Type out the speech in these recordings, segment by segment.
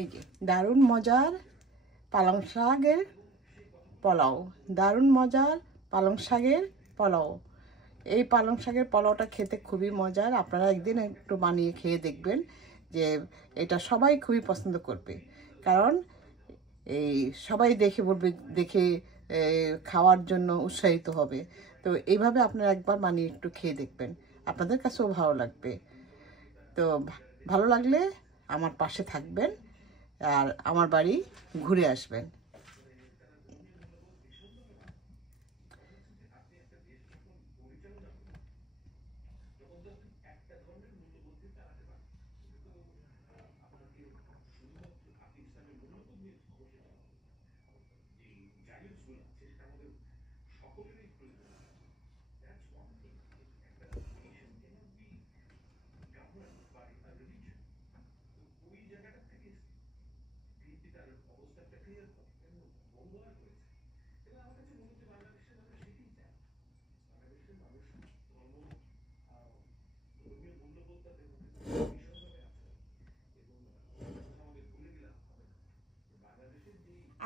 এই যে দারুণ মজার পালং শাকের পোলাও, দারুণ মজার পালং শাকের পোলাও। এই পালং শাকের পোলাওটা খেতে খুবই মজার। আপনারা একদিন একটু বানিয়ে খেয়ে দেখবেন যে এটা সবাই খুবই পছন্দ করবে, কারণ এই সবাই দেখে বলবে, দেখে খাওয়ার জন্য উৎসাহিত হবে। তো এইভাবে আপনারা একবার বানিয়ে একটু খেয়ে দেখবেন, আপনাদের কাছেও ভালো লাগবে। তো ভালো লাগলে আমার পাশে থাকবেন আর আমার বাড়ি ঘুরে আসবেন।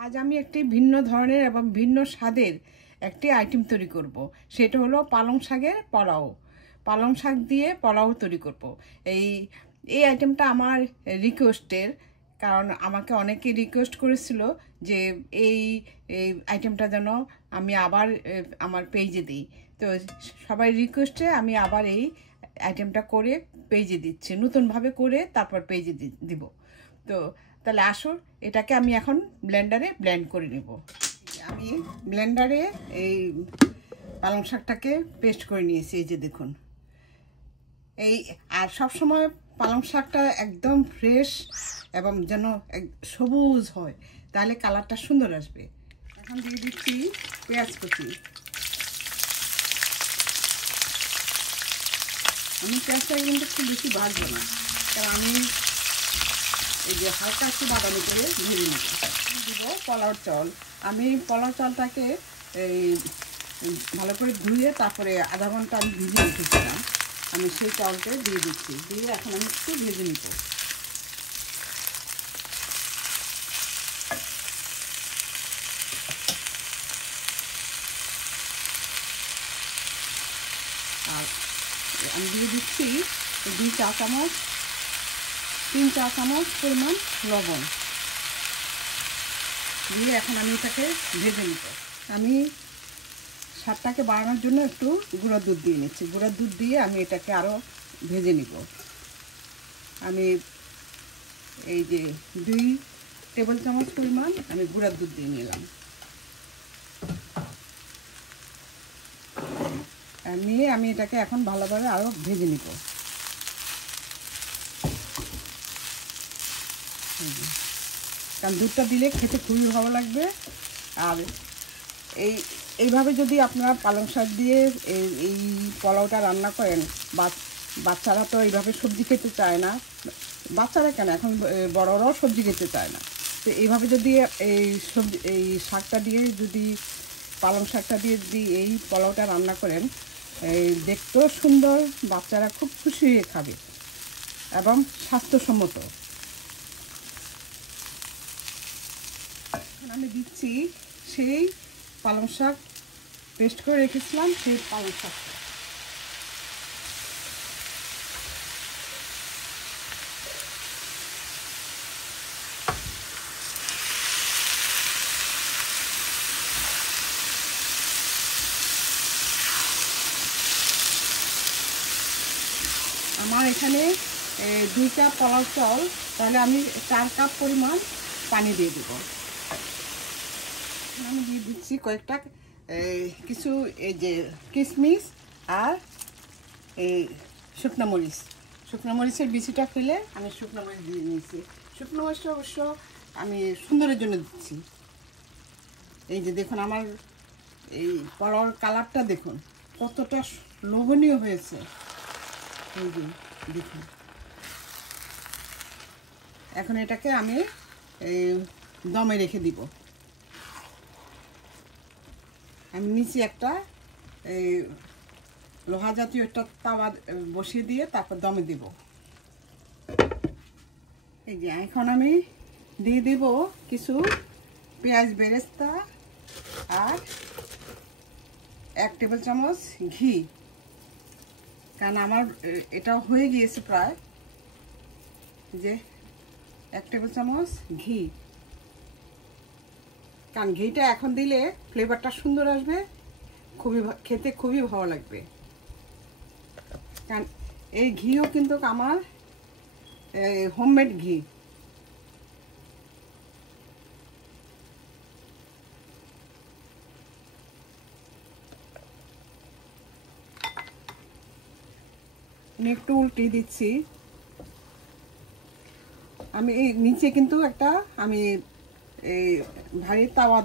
আজ আমি একটি ভিন্ন ধরনের এবং ভিন্ন স্বাদের একটি আইটেম তৈরি করব। সেটা হলো পালং শাকের পোলাও। পালং শাক দিয়ে পোলাও তৈরি করব। এই এই আইটেমটা আমার রিকোয়েস্টের, কারণ আমাকে অনেকে রিকোয়েস্ট করেছিল যে এই আইটেমটা যেন আমি আবার আমার পেজে দিই। তো সবাই রিকোয়েস্টে আমি আবার এই আইটেমটা করে পেজে দিচ্ছি, নতুনভাবে করে তারপর পেজে দিব। তো তাহলে আসুন, এটাকে আমি এখন ব্লেন্ডারে ব্লেন্ড করে নেব। আমি ব্লেন্ডারে এই পালং শাকটাকে পেস্ট করে নিয়েছি, এই যে দেখুন। এই আর সবসময় পালং শাকটা একদম ফ্রেশ এবং যেন সবুজ হয়, তাহলে কালারটা সুন্দর আসবে। এখন দিয়ে দিচ্ছি পেঁয়াজ কুচি। আমি পেঁয়াজটাকে কিন্তু খুব বেশি ভাজবো না, কারণ আমি এই যে হালকা একটু বাদামি করে ভেজে নেব। দিব পোলাওর চাল। আমি পোলাও চালটাকে এই ভালো করে ধুয়ে তারপরে আধা ঘন্টা আমি ভিজিয়ে রেখেছিলাম। আমি সেই চালটা দিয়ে দিচ্ছি, দিয়ে এখন আমি একটু ভেজে নিব। আর আমি দিয়ে দিচ্ছি 2 চা চামচ 3 চা চামচ পরিমাণ লবণ দিয়ে এখন আমি এটাকে ভেজে নিব। আমি স্বাদটাকে বাড়ানোর জন্য একটু গুঁড়া দুধ দিয়ে নিচ্ছি। গুঁড়া দুধ দিয়ে আমি এটাকে আরও ভেজে নিব। আমি এই যে 2 টেবিল চামচ পরিমাণ আমি গুঁড়া দুধ দিয়ে নিলাম। নিয়ে আমি এটাকে এখন ভালোভাবে আরও ভেজে নিব। কারণ দুধটা দিলে খেতে খুবই ভালো লাগবে। আর এইভাবে যদি আপনারা পালং শাক দিয়ে এই পোলাওটা রান্না করেন, বাচ্চারা তো এইভাবে সবজি খেতে চায় না, বাচ্চারা কেন এখন বড়রাও সবজি খেতে চায় না। তো এইভাবে যদি এই শাকটা দিয়ে যদি পালং শাকটা দিয়ে যদি এই পোলাওটা রান্না করেন, দেখতেও সুন্দর, বাচ্চারা খুব খুশি হয়ে খাবে এবং স্বাস্থ্যসম্মত। আমি দিচ্ছি সেই পালং শাক পেস্ট করে রেখেছিলাম, সেই পালং শাকটা। আমার এখানে 2 কাপ পোলাও চাল, তাহলে আমি 4 কাপ পরিমাণ পানি দিয়ে দেবো। আমি দিয়ে দিচ্ছি কয়েকটা কিছু এই যে কিশমিশ আর এই শুকনো মরিচ। শুকনো মরিচের বিচিটা ফেলে আমি শুকনো মরিচ দিয়ে নিয়েছি। শুকনো মরিচটা অবশ্য আমি সুন্দরের জন্য দিচ্ছি। এই যে দেখুন আমার এই পোলাওর কালারটা দেখুন কতটা লোভনীয় হয়েছে। এই যে দেখুন, এখন এটাকে আমি দমে রেখে দিব। আমি নিচে একটা লোহা জাতীয় একটা তাওয়া বসিয়ে দিয়ে তারপর দমে দিব। এই যে এখন আমি দিয়ে দিব কিছু পেঁয়াজ বেরেস্তা আর 1 টেবিল চামচ ঘি, কারণ আমার এটা হয়ে গিয়েছে প্রায়। যে 1 টেবিল চামচ ঘি, কারণ ঘিটা এখন দিলে ফ্লেভারটা সুন্দর আসবে, খেতে খুবই ভালো লাগবে। কারণ এই ঘিও কিন্তু আমার হোমমেড ঘি। একটু উল্টে দিচ্ছি। আমি এই নিচে কিন্তু আমি এই ভারী তাওয়া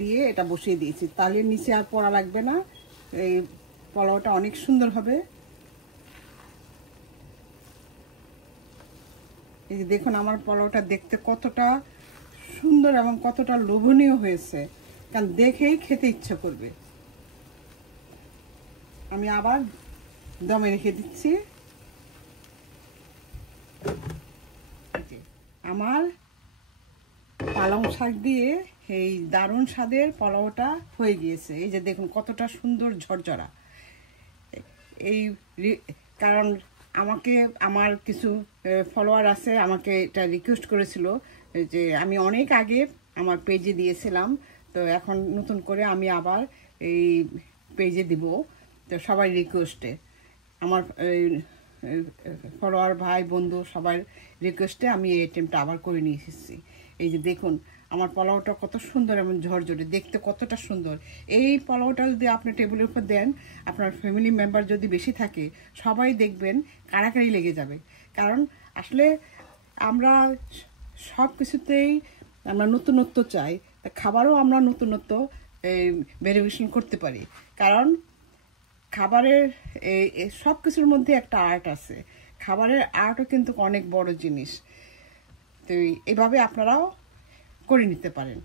দিয়ে এটা বসিয়ে দিয়েছি, তাহলে নিচে আর পড়া লাগবে না, এই পোলাওটা অনেক সুন্দর হবে। এই যে দেখুন আমার পোলাওটা দেখতে কতটা সুন্দর এবং কতটা লোভনীয় হয়েছে, কারণ দেখেই খেতে ইচ্ছা করবে। আমি আবার দমে রেখে দিচ্ছি। আমার পালং শাক দিয়ে এই দারুণ স্বাদের পোলাওটা হয়ে গিয়েছে। এই যে দেখুন কতটা সুন্দর ঝরঝরা। এই কারণ আমার কিছু ফলোয়ার আছে, আমাকে এটা রিকোয়েস্ট করেছিল যে আমি অনেক আগে আমার পেজে দিয়েছিলাম, তো এখন নতুন করে আমি আবার এই পেজে দিব। তো সবাই রিকোয়েস্টে, আমার ফলোয়ার ভাই বন্ধু সবার রিকোয়েস্টে আমি এই আইটেমটা আবার করে নিয়ে এসেছি। এই যে দেখুন আমার পোলাওটা কত সুন্দর এবং ঝরঝরে, দেখতে কতটা সুন্দর। এই পোলাওটা যদি আপনি টেবিলের উপর দেন, আপনার ফ্যামিলি মেম্বার যদি বেশি থাকে, সবাই দেখবেন কাড়াকাড়ি লেগে যাবে। কারণ আসলে আমরা সব কিছুতেই আমরা নতুনত্ব চাই, খাবারও আমরা নতুনত্ব ভেরিয়েশন করতে পারি। কারণ খাবারের সব কিছুর মধ্যে একটা আর্ট আছে, খাবারের আর্টও কিন্তু অনেক বড় জিনিস। তো এভাবে আপনারাও করে নিতে পারেন।